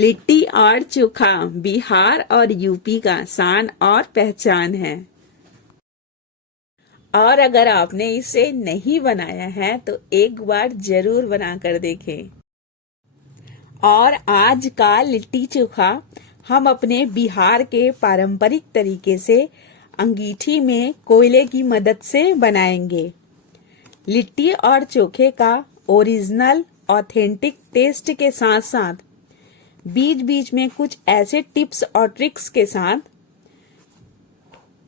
लिट्टी और चोखा बिहार और यूपी का शान और पहचान है। और अगर आपने इसे नहीं बनाया है तो एक बार जरूर बना कर देखें। और आज का लिट्टी चोखा हम अपने बिहार के पारंपरिक तरीके से अंगीठी में कोयले की मदद से बनाएंगे। लिट्टी और चोखे का ओरिजिनल ऑथेंटिक टेस्ट के साथ साथ बीच बीच में कुछ ऐसे टिप्स और ट्रिक्स के साथ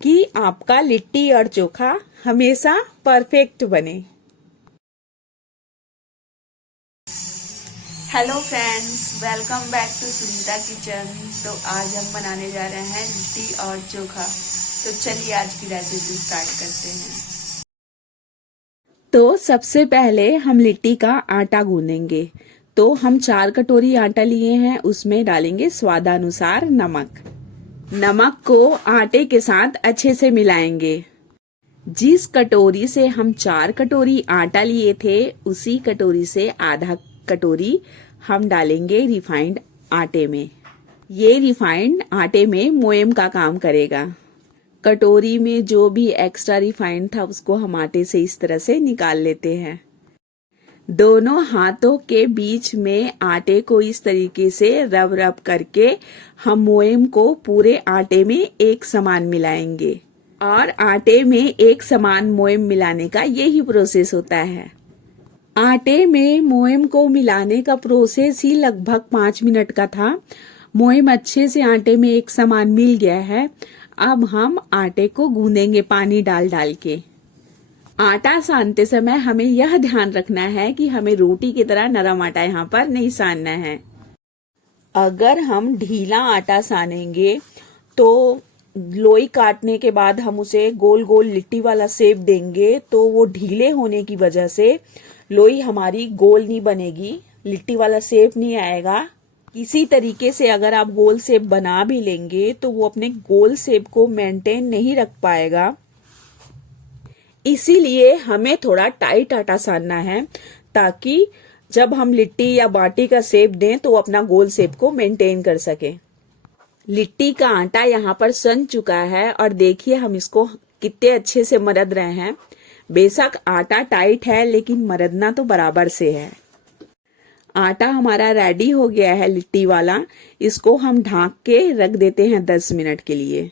कि आपका लिट्टी और चोखा हमेशा परफेक्ट बने। Hello friends, welcome back to Sunita kitchen. तो आज हम बनाने जा रहे हैं लिट्टी और चोखा। तो चलिए आज की रेसिपी स्टार्ट करते हैं। तो सबसे पहले हम लिट्टी का आटा गूंदेंगे। तो हम 4 कटोरी आटा लिए हैं, उसमें डालेंगे स्वादानुसार नमक। नमक को आटे के साथ अच्छे से मिलाएंगे। जिस कटोरी से हम 4 कटोरी आटा लिए थे उसी कटोरी से आधा कटोरी हम डालेंगे रिफाइंड आटे में। ये रिफाइंड आटे में मोयम का काम करेगा। कटोरी में जो भी एक्स्ट्रा रिफाइंड था उसको हम आटे से इस तरह से निकाल लेते हैं। दोनों हाथों के बीच में आटे को इस तरीके से रब रब करके हम मोयम को पूरे आटे में एक समान मिलाएंगे। और आटे में एक समान मोयम मिलाने का यही प्रोसेस होता है। आटे में मोयम को मिलाने का प्रोसेस ही लगभग 5 मिनट का था। मोयम अच्छे से आटे में एक समान मिल गया है। अब हम आटे को गूंदेंगे पानी डाल डाल के। आटा सानते समय हमें यह ध्यान रखना है कि हमें रोटी की तरह नरम आटा यहाँ पर नहीं सानना है। अगर हम ढीला आटा सानेंगे तो लोई काटने के बाद हम उसे गोल गोल लिट्टी वाला शेप देंगे तो वो ढीले होने की वजह से लोई हमारी गोल नहीं बनेगी, लिट्टी वाला शेप नहीं आएगा। किसी तरीके से अगर आप गोल शेप बना भी लेंगे तो वो अपने गोल शेप को मेंटेन नहीं रख पाएगा। इसीलिए हमें थोड़ा टाइट आटा सानना है ताकि जब हम लिट्टी या बाटी का शेप दें तो अपना गोल शेप को मेंटेन कर सके। लिट्टी का आटा यहाँ पर सन चुका है और देखिए हम इसको कितने अच्छे से मरद रहे हैं। बेशक आटा टाइट है लेकिन मरदना तो बराबर से है। आटा हमारा रेडी हो गया है लिट्टी वाला। इसको हम ढांक के रख देते हैं 10 मिनट के लिए।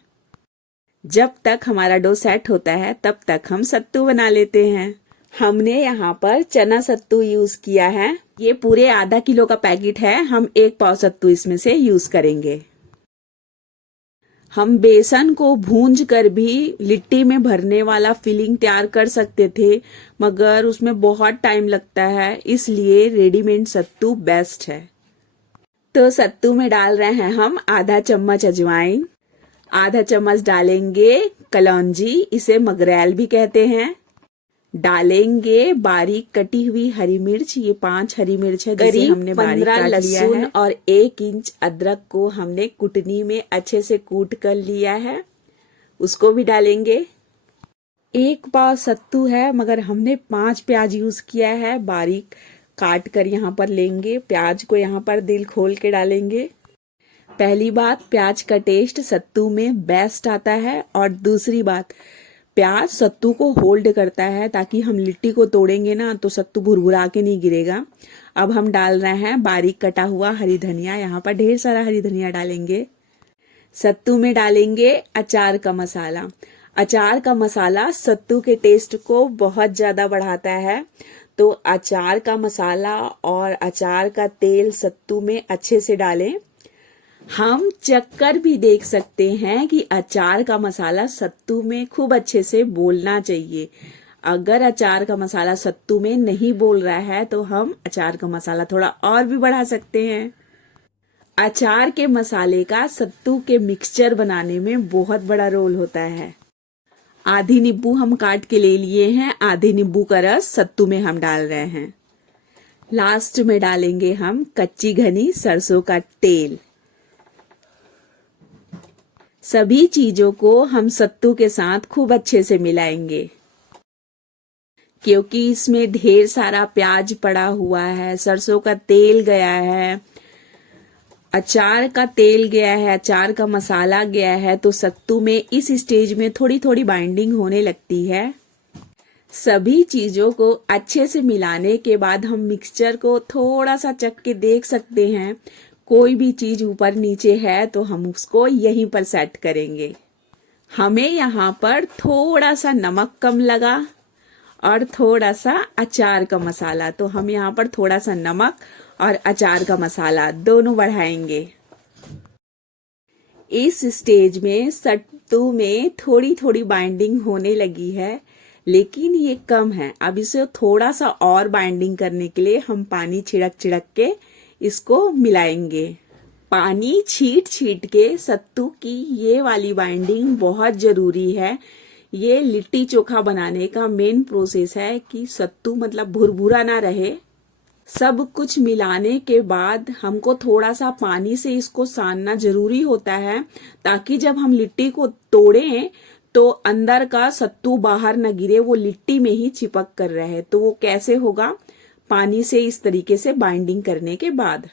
जब तक हमारा डो सेट होता है तब तक हम सत्तू बना लेते हैं। हमने यहाँ पर चना सत्तू यूज किया है। ये पूरे आधा किलो का पैकेट है। हम 1 पाव सत्तू इसमें से यूज करेंगे। हम बेसन को भूंज कर भी लिट्टी में भरने वाला फिलिंग तैयार कर सकते थे, मगर उसमें बहुत टाइम लगता है, इसलिए रेडीमेड सत्तू बेस्ट है। तो सत्तू में डाल रहे हैं हम आधा चम्मच अजवाइन, आधा चम्मच डालेंगे कलौंजी, इसे मगरैल भी कहते हैं। डालेंगे बारीक कटी हुई हरी मिर्च, ये 5 हरी मिर्च है जिसे हमने बारीक काट लिया है। और 1 इंच अदरक को हमने कुटनी में अच्छे से कूट कर लिया है, उसको भी डालेंगे। 1 पाव सत्तू है मगर हमने 5 प्याज यूज किया है, बारीक काट कर यहाँ पर लेंगे। प्याज को यहाँ पर दिल खोल के डालेंगे। पहली बात, प्याज का टेस्ट सत्तू में बेस्ट आता है। और दूसरी बात, प्याज सत्तू को होल्ड करता है ताकि हम लिट्टी को तोड़ेंगे ना तो सत्तू भुरभुरा के नहीं गिरेगा। अब हम डाल रहे हैं बारीक कटा हुआ हरी धनिया, यहाँ पर ढेर सारा हरी धनिया डालेंगे। सत्तू में डालेंगे अचार का मसाला। अचार का मसाला सत्तू के टेस्ट को बहुत ज्यादा बढ़ाता है। तो अचार का मसाला और अचार का तेल सत्तू में अच्छे से डालें। हम चक्कर भी देख सकते हैं कि अचार का मसाला सत्तू में खूब अच्छे से बोलना चाहिए। अगर अचार का मसाला सत्तू में नहीं बोल रहा है तो हम अचार का मसाला थोड़ा और भी बढ़ा सकते हैं। अचार के मसाले का सत्तू के मिक्सचर बनाने में बहुत बड़ा रोल होता है। आधी नींबू हम काट के ले लिए हैं, आधी नींबू का रस सत्तू में हम डाल रहे हैं। लास्ट में डालेंगे हम कच्ची घनी सरसों का तेल। सभी चीजों को हम सत्तू के साथ खूब अच्छे से मिलाएंगे। क्योंकि इसमें ढेर सारा प्याज पड़ा हुआ है, सरसों का तेल गया है, अचार का तेल गया है, अचार का मसाला गया है, तो सत्तू में इस स्टेज में थोड़ी थोड़ी बाइंडिंग होने लगती है। सभी चीजों को अच्छे से मिलाने के बाद हम मिक्सचर को थोड़ा सा चख के देख सकते हैं। कोई भी चीज ऊपर नीचे है तो हम उसको यहीं पर सेट करेंगे। हमें यहाँ पर थोड़ा सा नमक कम लगा और थोड़ा सा अचार का मसाला, तो हम यहाँ पर थोड़ा सा नमक और अचार का मसाला दोनों बढ़ाएंगे। इस स्टेज में सत्तू में थोड़ी थोड़ी बाइंडिंग होने लगी है, लेकिन ये कम है। अब इसे थोड़ा सा और बाइंडिंग करने के लिए हम पानी छिड़क छिड़क के इसको मिलाएंगे। पानी छीट छीट के सत्तू की ये वाली बाइंडिंग बहुत जरूरी है। ये लिट्टी चोखा बनाने का मेन प्रोसेस है कि सत्तू मतलब भुरभुरा ना रहे। सब कुछ मिलाने के बाद हमको थोड़ा सा पानी से इसको सानना जरूरी होता है, ताकि जब हम लिट्टी को तोड़ें तो अंदर का सत्तू बाहर न गिरे, वो लिट्टी में ही चिपक कर रहे। तो वो कैसे होगा? पानी से इस तरीके से बाइंडिंग करने के बाद।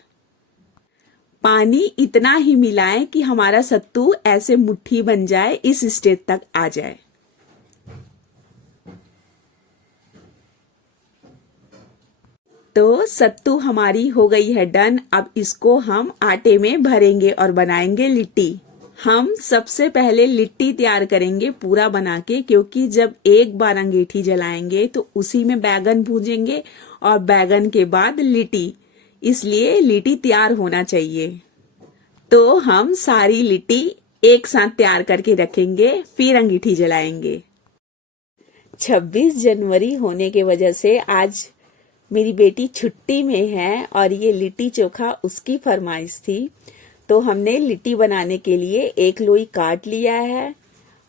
पानी इतना ही मिलाएं कि हमारा सत्तू ऐसे मुट्ठी बन जाए, इस स्टेज तक आ जाए। तो सत्तू हमारी हो गई है डन। अब इसको हम आटे में भरेंगे और बनाएंगे लिट्टी। हम सबसे पहले लिट्टी तैयार करेंगे पूरा बना के, क्योंकि जब एक बार अंगीठी जलाएंगे तो उसी में बैगन भूजेंगे और बैगन के बाद लिट्टी, इसलिए लिट्टी तैयार होना चाहिए। तो हम सारी लिट्टी एक साथ तैयार करके रखेंगे, फिर अंगीठी जलाएंगे। 26 जनवरी होने के वजह से आज मेरी बेटी छुट्टी में है और ये लिट्टी चोखा उसकी फरमाइश थी। तो हमने लिट्टी बनाने के लिए एक लोई काट लिया है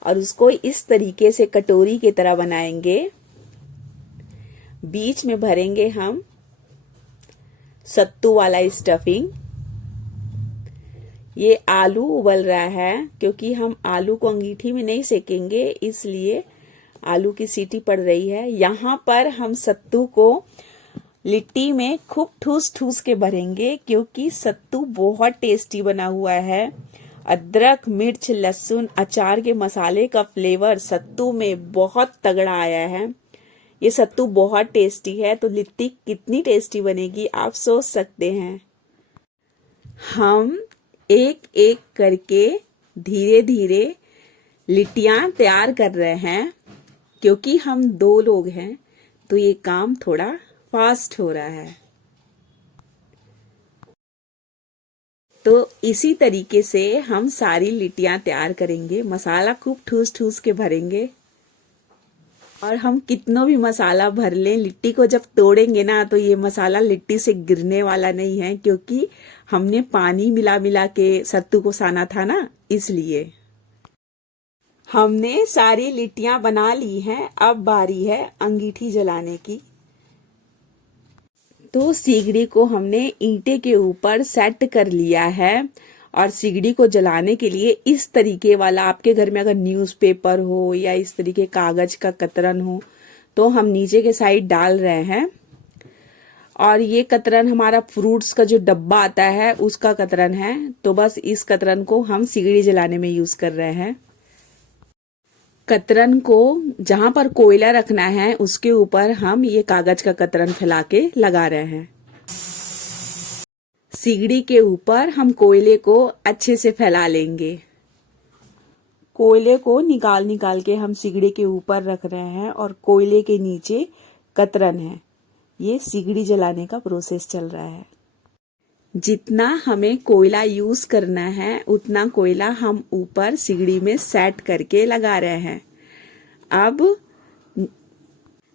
और उसको इस तरीके से कटोरी की तरह बनाएंगे। बीच में भरेंगे हम सत्तू वाला स्टफिंग। ये आलू उबल रहा है, क्योंकि हम आलू को अंगीठी में नहीं सेकेंगे, इसलिए आलू की सीटी पड़ रही है। यहाँ पर हम सत्तू को लिट्टी में खूब ठूस ठूस के भरेंगे, क्योंकि सत्तू बहुत टेस्टी बना हुआ है। अदरक, मिर्च, लहसुन, अचार के मसाले का फ्लेवर सत्तू में बहुत तगड़ा आया है। ये सत्तू बहुत टेस्टी है, तो लिट्टी कितनी टेस्टी बनेगी आप सोच सकते हैं। हम एक एक करके धीरे धीरे लिट्टियां तैयार कर रहे हैं, क्योंकि हम 2 लोग हैं तो ये काम थोड़ा फास्ट हो रहा है। तो इसी तरीके से हम सारी लिट्टियां तैयार करेंगे। मसाला खूब ठूस ठूस के भरेंगे, और हम कितना भी मसाला भर लें, लिट्टी को जब तोड़ेंगे ना तो ये मसाला लिट्टी से गिरने वाला नहीं है, क्योंकि हमने पानी मिला मिला के सत्तू को साना था ना, इसलिए। हमने सारी लिट्टियां बना ली हैं। अब बारी है अंगीठी जलाने की। तो सिगड़ी को हमने ईंटे के ऊपर सेट कर लिया है, और सिगड़ी को जलाने के लिए इस तरीके वाला, आपके घर में अगर न्यूज़पेपर हो या इस तरीके कागज का कतरन हो तो हम नीचे के साइड डाल रहे हैं। और ये कतरन हमारा फ्रूट्स का जो डब्बा आता है उसका कतरन है, तो बस इस कतरन को हम सिगड़ी जलाने में यूज कर रहे हैं। कतरन को जहां पर कोयला रखना है उसके ऊपर हम ये कागज का कतरन फैला के लगा रहे हैं। सिगड़ी के ऊपर हम कोयले को अच्छे से फैला लेंगे। कोयले को निकाल निकाल के हम सिगड़ी के ऊपर रख रहे हैं, और कोयले के नीचे कतरन है। ये सिगड़ी जलाने का प्रोसेस चल रहा है। जितना हमें कोयला यूज करना है उतना कोयला हम ऊपर सिगड़ी में सेट करके लगा रहे हैं। अब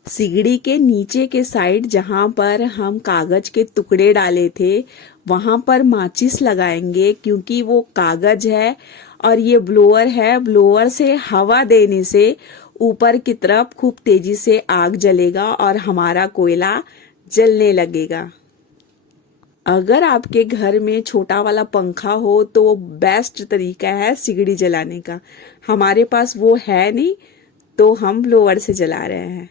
सिगड़ी के नीचे के साइड जहां पर हम कागज के टुकड़े डाले थे वहां पर माचिस लगाएंगे, क्योंकि वो कागज है और ये ब्लोअर है। ब्लोअर से हवा देने से ऊपर की तरफ खूब तेजी से आग जलेगा और हमारा कोयला जलने लगेगा। अगर आपके घर में छोटा वाला पंखा हो तो वो बेस्ट तरीका है सिगड़ी जलाने का। हमारे पास वो है नहीं, तो हम ब्लोअर से जला रहे हैं।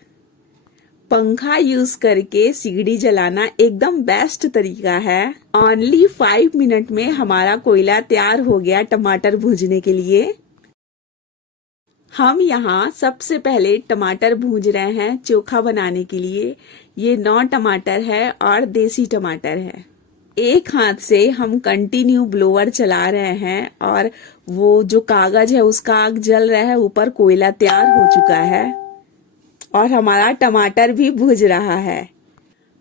पंखा यूज करके सिगड़ी जलाना एकदम बेस्ट तरीका है। ओनली 5 मिनट में हमारा कोयला तैयार हो गया टमाटर भूनने के लिए। हम यहाँ सबसे पहले टमाटर भून रहे हैं चोखा बनाने के लिए। ये 9 टमाटर है और देसी टमाटर है। एक हाथ से हम कंटिन्यू ब्लोअर चला रहे हैं और वो जो कागज है उसका आग जल रहा है, ऊपर कोयला तैयार हो चुका है और हमारा टमाटर भी भुज रहा है।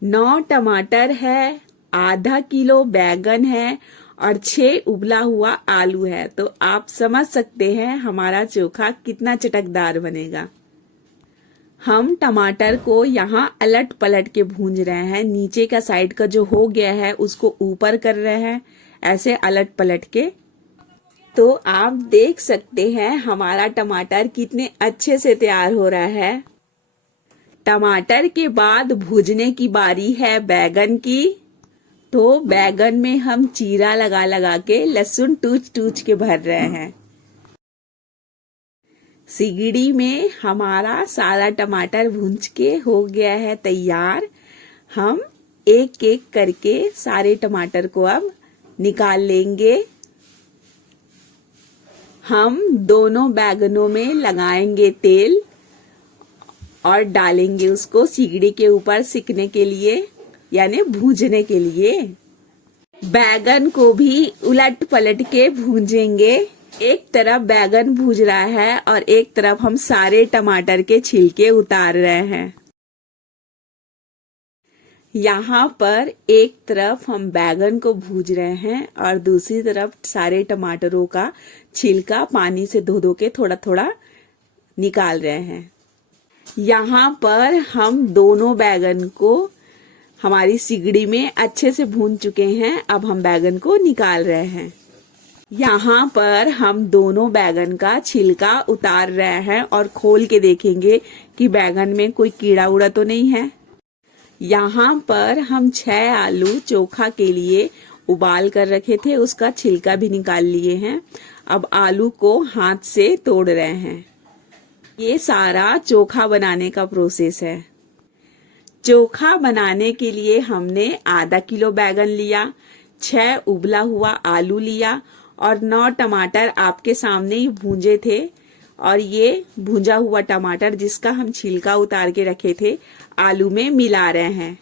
9 टमाटर है, आधा किलो बैगन है और 6 उबला हुआ आलू है। तो आप समझ सकते हैं हमारा चोखा कितना चटकदार बनेगा। हम टमाटर को यहाँ अलट पलट के भूंज रहे हैं। नीचे का साइड का जो हो गया है उसको ऊपर कर रहे हैं, ऐसे अलट पलट के। तो आप देख सकते हैं हमारा टमाटर कितने अच्छे से तैयार हो रहा है। टमाटर के बाद भूजने की बारी है बैगन की। तो बैगन में हम चीरा लगा लगा के लहसुन टूच टूच के भर रहे हैं। सिगड़ी में हमारा सारा टमाटर भूंज के हो गया है तैयार। हम एक एक करके सारे टमाटर को अब निकाल लेंगे। हम दोनों बैगनों में लगाएंगे तेल और डालेंगे उसको सिगड़ी के ऊपर सिकने के लिए, यानी भूंजने के लिए। बैगन को भी उलट पलट के भूंजेंगे। एक तरफ बैगन भूज रहा है और एक तरफ हम सारे टमाटर के छिलके उतार रहे हैं। यहाँ पर एक तरफ हम बैगन को भूज रहे हैं और दूसरी तरफ सारे टमाटरों का छिलका पानी से धो धो के थोड़ा थोड़ा निकाल रहे हैं। यहाँ पर हम दोनों बैगन को हमारी सिगड़ी में अच्छे से भून चुके हैं। अब हम बैगन को निकाल रहे हैं। यहाँ पर हम दोनों बैगन का छिलका उतार रहे हैं और खोल के देखेंगे कि बैगन में कोई कीड़ा उड़ा तो नहीं है। यहाँ पर हम 6 आलू चोखा के लिए उबाल कर रखे थे, उसका छिलका भी निकाल लिए हैं। अब आलू को हाथ से तोड़ रहे हैं। ये सारा चोखा बनाने का प्रोसेस है। चोखा बनाने के लिए हमने आधा किलो बैगन लिया, 6 उबला हुआ आलू लिया और 9 टमाटर आपके सामने ही भूंजे थे। और ये भुंजा हुआ टमाटर जिसका हम छिलका उतार के रखे थे आलू में मिला रहे हैं।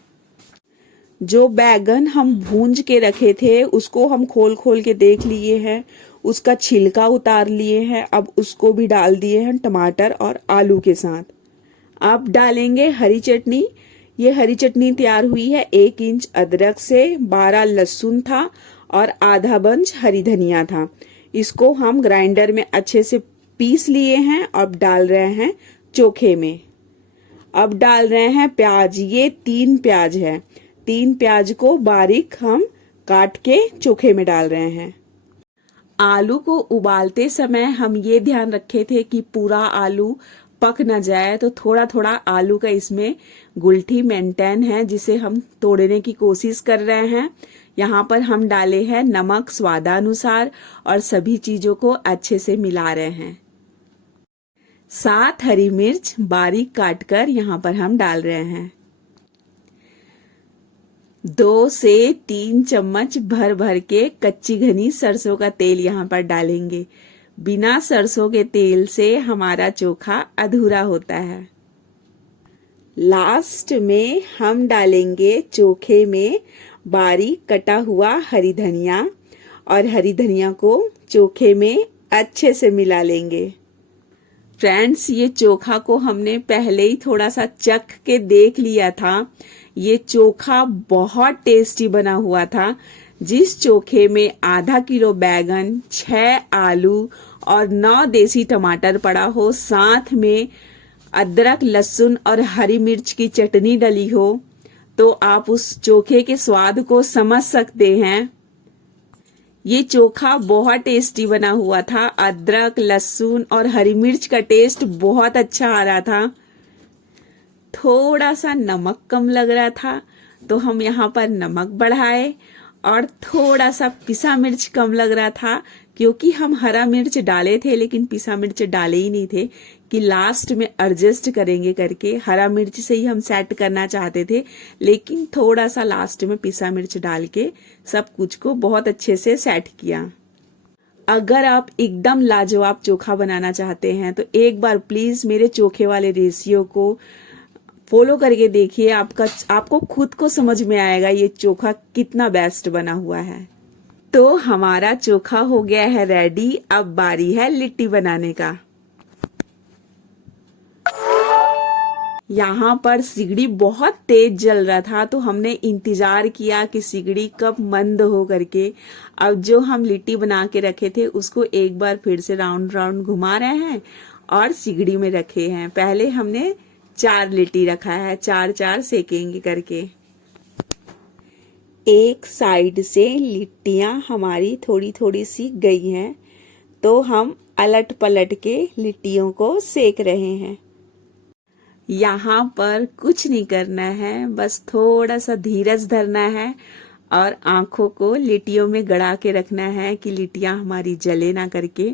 जो बैगन हम भूंज के रखे थे उसको हम खोल खोल के देख लिए हैं, उसका छिलका उतार लिए हैं। अब उसको भी डाल दिए हैं टमाटर और आलू के साथ। अब डालेंगे हरी चटनी। ये हरी चटनी तैयार हुई है 1 इंच अदरक से, 12 लहसुन था और आधा बंच हरी धनिया था। इसको हम ग्राइंडर में अच्छे से पीस लिए हैं। अब डाल रहे हैं चोखे में। अब डाल रहे हैं प्याज। ये 3 प्याज है। 3 प्याज को बारीक हम काट के चोखे में डाल रहे हैं। आलू को उबालते समय हम ये ध्यान रखे थे कि पूरा आलू पक न जाए, तो थोड़ा थोड़ा आलू का इसमें गुलठी मेंटेन है जिसे हम तोड़ने की कोशिश कर रहे हैं। यहाँ पर हम डाले हैं नमक स्वादानुसार और सभी चीजों को अच्छे से मिला रहे हैं। 7 हरी मिर्च बारीक काटकर यहाँ पर हम डाल रहे हैं। 2 से 3 चम्मच भर भर के कच्ची घनी सरसों का तेल यहाँ पर डालेंगे। बिना सरसों के तेल से हमारा चोखा अधूरा होता है। लास्ट में हम डालेंगे चोखे में बारीक कटा हुआ हरी धनिया और हरी धनिया को चोखे में अच्छे से मिला लेंगे। फ्रेंड्स, ये चोखा को हमने पहले ही थोड़ा सा चख के देख लिया था। ये चोखा बहुत टेस्टी बना हुआ था। जिस चोखे में आधा किलो बैगन, 6 आलू और 9 देसी टमाटर पड़ा हो, साथ में अदरक, लहसुन और हरी मिर्च की चटनी डली हो, तो आप उस चोखे के स्वाद को समझ सकते हैं। ये चोखा बहुत टेस्टी बना हुआ था। अदरक, लहसुन और हरी मिर्च का टेस्ट बहुत अच्छा आ रहा था। थोड़ा सा नमक कम लग रहा था तो हम यहाँ पर नमक बढ़ाए और थोड़ा सा पिसा मिर्च कम लग रहा था, क्योंकि हम हरा मिर्च डाले थे लेकिन पिसा मिर्च डाले ही नहीं थे, कि लास्ट में एडजस्ट करेंगे करके हरा मिर्च से ही हम सेट करना चाहते थे, लेकिन थोड़ा सा लास्ट में पिसा मिर्च डाल के सब कुछ को बहुत अच्छे से सेट किया। अगर आप एकदम लाजवाब चोखा बनाना चाहते हैं तो एक बार प्लीज मेरे चोखे वाले रेशियो को फॉलो करके देखिए, आपको खुद को समझ में आएगा ये चोखा कितना बेस्ट बना हुआ है। तो हमारा चोखा हो गया है रेडी, अब बारी है लिट्टी बनाने का। यहाँ पर सिगड़ी बहुत तेज जल रहा था, तो हमने इंतजार किया कि सिगड़ी कब मंद हो करके। अब जो हम लिट्टी बना के रखे थे उसको एक बार फिर से राउंड राउंड घुमा रहे हैं और सिगड़ी में रखे हैं। पहले हमने 4 लिट्टी रखा है, 4-4 सेकेंगे करके। एक साइड से लिट्टियां हमारी थोड़ी थोड़ी सी गई हैं, तो हम अलट पलट के लिट्टियों को सेक रहे हैं। यहाँ पर कुछ नहीं करना है, बस थोड़ा सा धीरज धरना है और आंखों को लिट्टियों में गड़ा के रखना है कि लिट्टियां हमारी जले ना करके।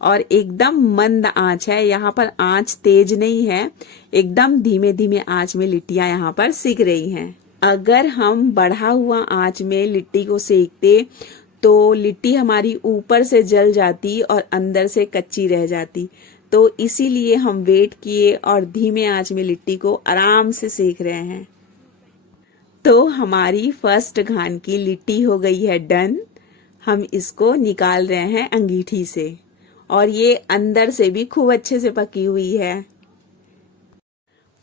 और एकदम मंद आंच है, यहाँ पर आंच तेज नहीं है, एकदम धीमे धीमे आंच में लिट्टियां यहाँ पर सिक रही हैं। अगर हम बढ़ा हुआ आंच में लिट्टी को सेकते तो लिट्टी हमारी ऊपर से जल जाती और अंदर से कच्ची रह जाती, तो इसीलिए हम वेट किए और धीमे आंच में लिट्टी को आराम से सेक रहे हैं। तो हमारी फर्स्ट घान की लिट्टी हो गई है डन। हम इसको निकाल रहे हैं अंगीठी से, और ये अंदर से भी खूब अच्छे से पकी हुई है।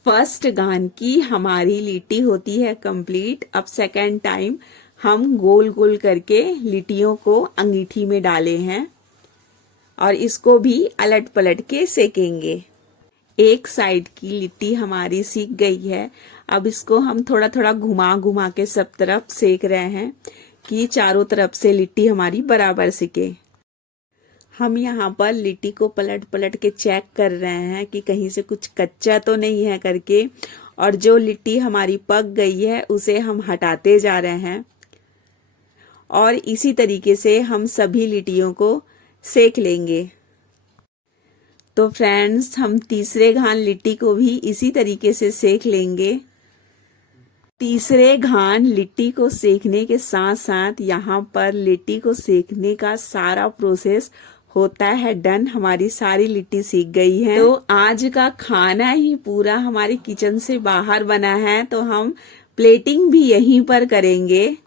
फर्स्ट घान की हमारी लिट्टी होती है कंप्लीट। अब सेकंड टाइम हम गोल गोल करके लिट्टियों को अंगीठी में डाले हैं और इसको भी अलट पलट के सेकेंगे। एक साइड की लिट्टी हमारी सीख गई है, अब इसको हम थोड़ा थोड़ा घुमा घुमा के सब तरफ सेक रहे हैं कि चारों तरफ से लिट्टी हमारी बराबर सिके। हम यहाँ पर लिट्टी को पलट पलट के चेक कर रहे हैं कि कहीं से कुछ कच्चा तो नहीं है करके, और जो लिट्टी हमारी पक गई है उसे हम हटाते जा रहे हैं। और इसी तरीके से हम सभी लिट्टियों को सेक लेंगे। तो फ्रेंड्स, हम तीसरे घान लिट्टी को भी इसी तरीके से सेक लेंगे। तीसरे घान लिट्टी को सेकने के साथ साथ यहाँ पर लिट्टी को सेकने का सारा प्रोसेस होता है डन। हमारी सारी लिट्टी सीख गई है। तो आज का खाना ही पूरा हमारे किचन से बाहर बना है, तो हम प्लेटिंग भी यहीं पर करेंगे।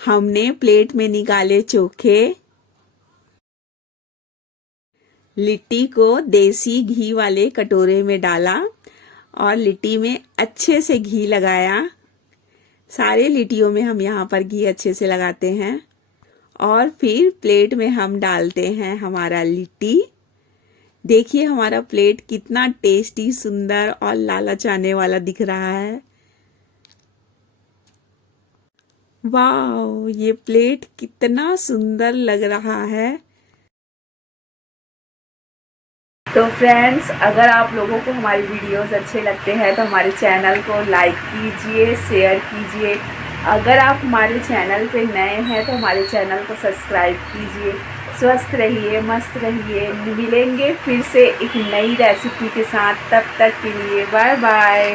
हमने प्लेट में निकाले चोखे, लिट्टी को देसी घी वाले कटोरे में डाला और लिट्टी में अच्छे से घी लगाया। सारे लिट्टियों में हम यहाँ पर घी अच्छे से लगाते हैं और फिर प्लेट में हम डालते हैं हमारा लिट्टी। देखिए हमारा प्लेट कितना टेस्टी, सुंदर और लालचाने वाला दिख रहा है। वाह, ये प्लेट कितना सुंदर लग रहा है। तो फ्रेंड्स, अगर आप लोगों को हमारी वीडियोस अच्छे लगते हैं तो हमारे चैनल को लाइक कीजिए, शेयर कीजिए। अगर आप हमारे चैनल पे नए हैं तो हमारे चैनल को सब्सक्राइब कीजिए। स्वस्थ रहिए, मस्त रहिए। मिलेंगे फिर से एक नई रेसिपी के साथ, तब तक के लिए बाय बाय।